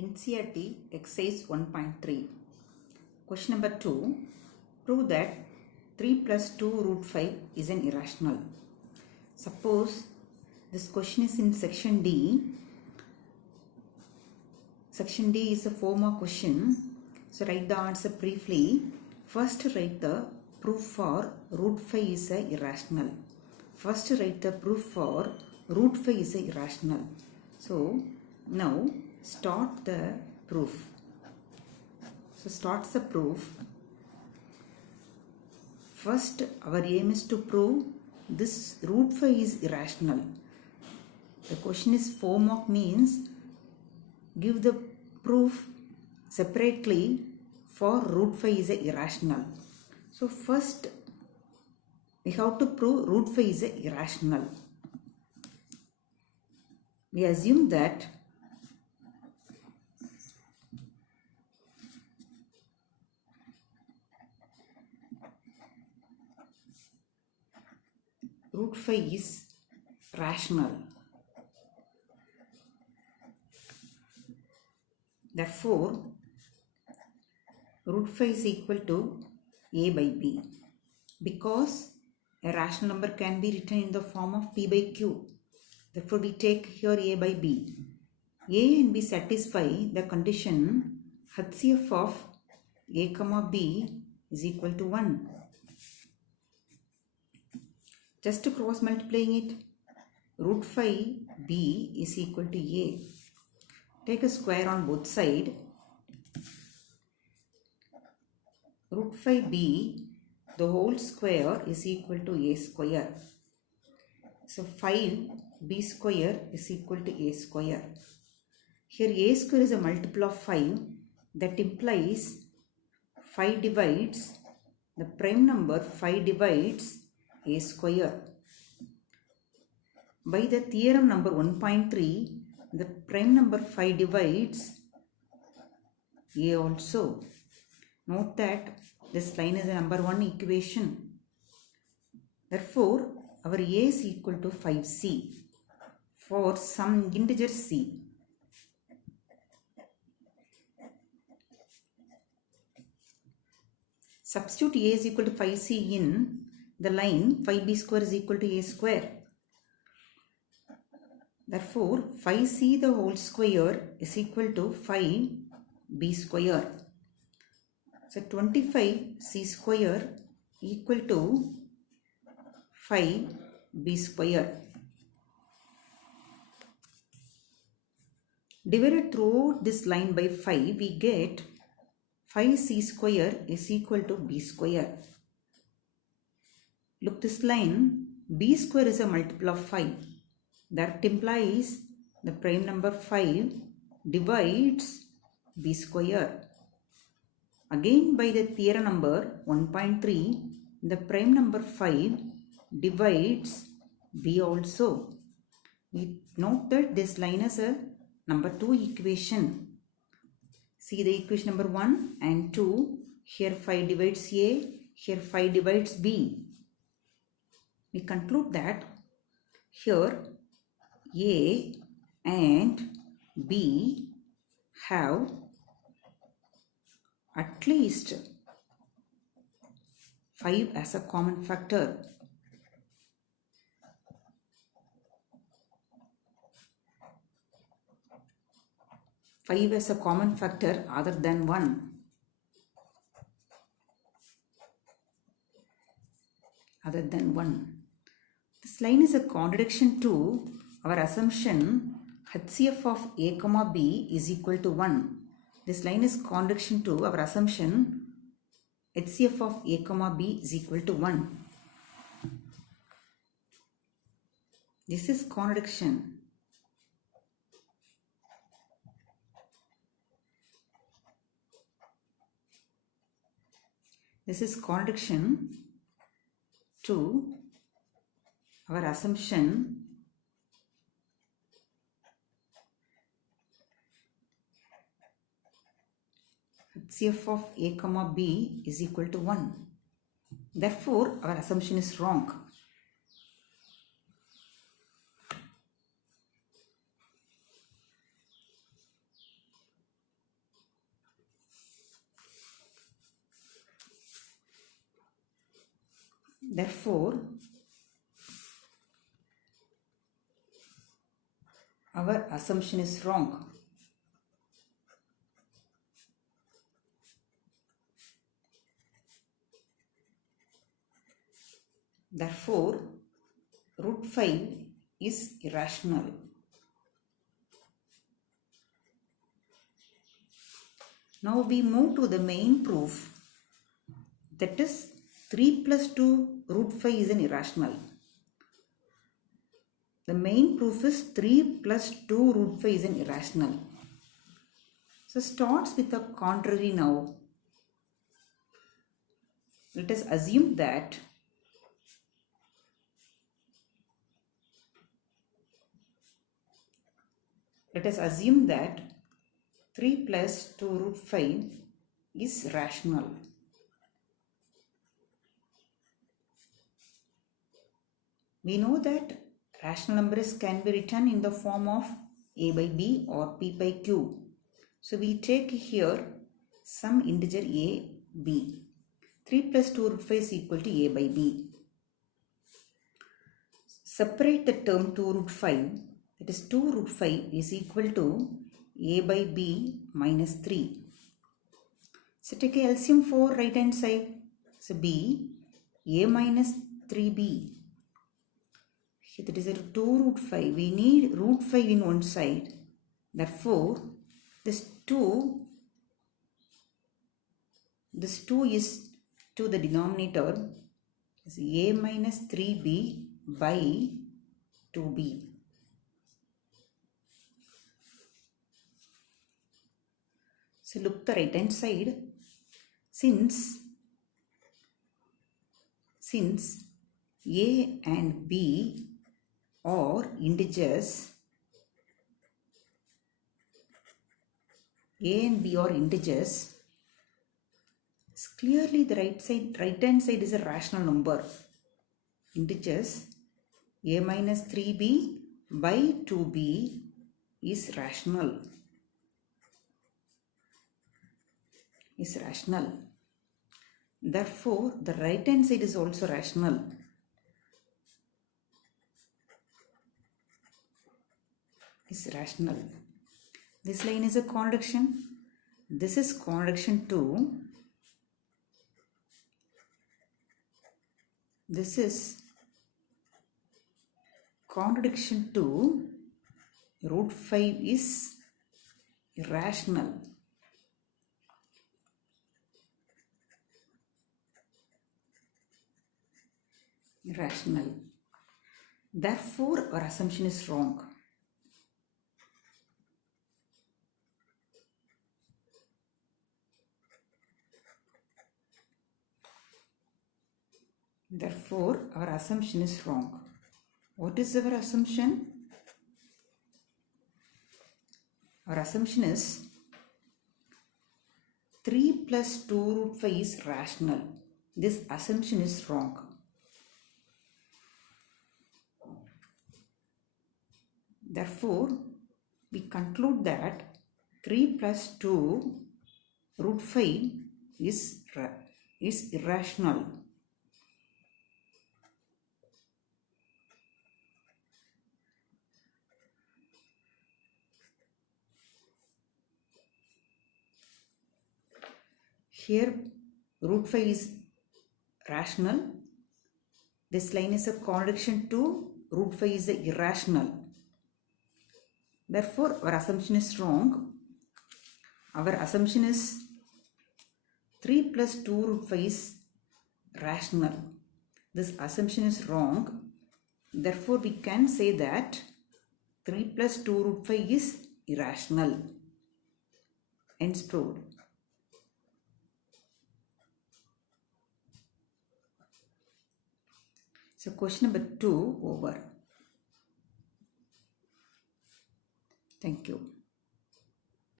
NCERT exercise 1.3. Question number 2. Prove that 3 plus 2 root 5 is an irrational. Suppose this question is in section D. Section D is a 4-mark question. So write the answer briefly. First write the proof for root 5 is a irrational. First write the proof for root 5 is a irrational. So now start the proof. So starts the proof. First our aim is to prove this root 5 is irrational. The question is 4-mark means give the proof separately for root 5 is a irrational. So first we have to prove root 5 is a irrational. We assume that root 5 is rational. Therefore, root 5 is equal to a by b. Because a rational number can be written in the form of p by q. Therefore, we take here a by b. A and b satisfy the condition HCF of a comma b is equal to 1. Just to cross multiplying it, root 5b is equal to a. Take a square on both sides. Root 5b, the whole square is equal to a square. So 5b square is equal to a square. Here a square is a multiple of 5. That implies 5 divides, the prime number 5 divides a square. By the theorem number 1.3, the prime number 5 divides a also. Note that this line is a number 1 equation. Therefore, our a is equal to 5c for some integer c. Substitute a is equal to 5c in the line 5b square is equal to a square. Therefore, 5c the whole square is equal to 5b square. So 25c square equal to 5b square. Divided throughout this line by 5, we get 5c square is equal to b square. Look, this line, b square is a multiple of 5. That implies the prime number 5 divides b square. Again, by the theorem number 1.3, the prime number 5 divides b also. We note that this line is a number 2 equation. See the equation number 1 and 2. Here 5 divides a, here 5 divides b. We conclude that here a and b have at least 5 as a common factor. Five as a common factor other than 1. Other than 1. This line is a contradiction to our assumption HCF of a comma b is equal to 1. This line is contradiction to our assumption HCF of a comma b is equal to 1. This is contradiction. This is contradiction to our assumption HCF of a comma b is equal to 1. Therefore, our assumption is wrong. Therefore, our assumption is wrong. Therefore, root 5 is irrational. Now we move to the main proof, that is 3 plus 2 root 5 is an irrational. The main proof is 3 plus 2 root 5 is an irrational. So starts with the contrary now. Let us assume that Let us assume that 3 plus 2 root 5 is rational. We know that rational numbers can be written in the form of a by b or p by q. So we take here some integer a, b. 3 plus 2 root 5 is equal to a by b. Separate the term 2 root 5. That is 2 root 5 is equal to a by b minus 3. So take a LCM for right hand side. So b, a minus 3b. That is a 2 root 5. We need root 5 in one side. Therefore, this 2 is to the denominator. Is a minus 3b by 2b. So look the right hand side. Since a and b are integers, clearly the right hand side is a rational number. Integers a minus 3b by 2b is rational. Therefore, the right hand side is also rational. This line is a contradiction. This is contradiction to root 5 is irrational. Therefore, our assumption is wrong. What is our assumption? Our assumption is 3 plus 2 root 5 is rational. This assumption is wrong. Therefore, we conclude that 3 plus 2 root 5 is irrational. Here root 5 is rational. This line is a contradiction to root 5 is irrational. Therefore, our assumption is wrong. Our assumption is 3 plus 2 root 5 is rational. This assumption is wrong. Therefore, we can say that 3 plus 2 root 5 is irrational. Hence proved. So question number 2 over. Thank you.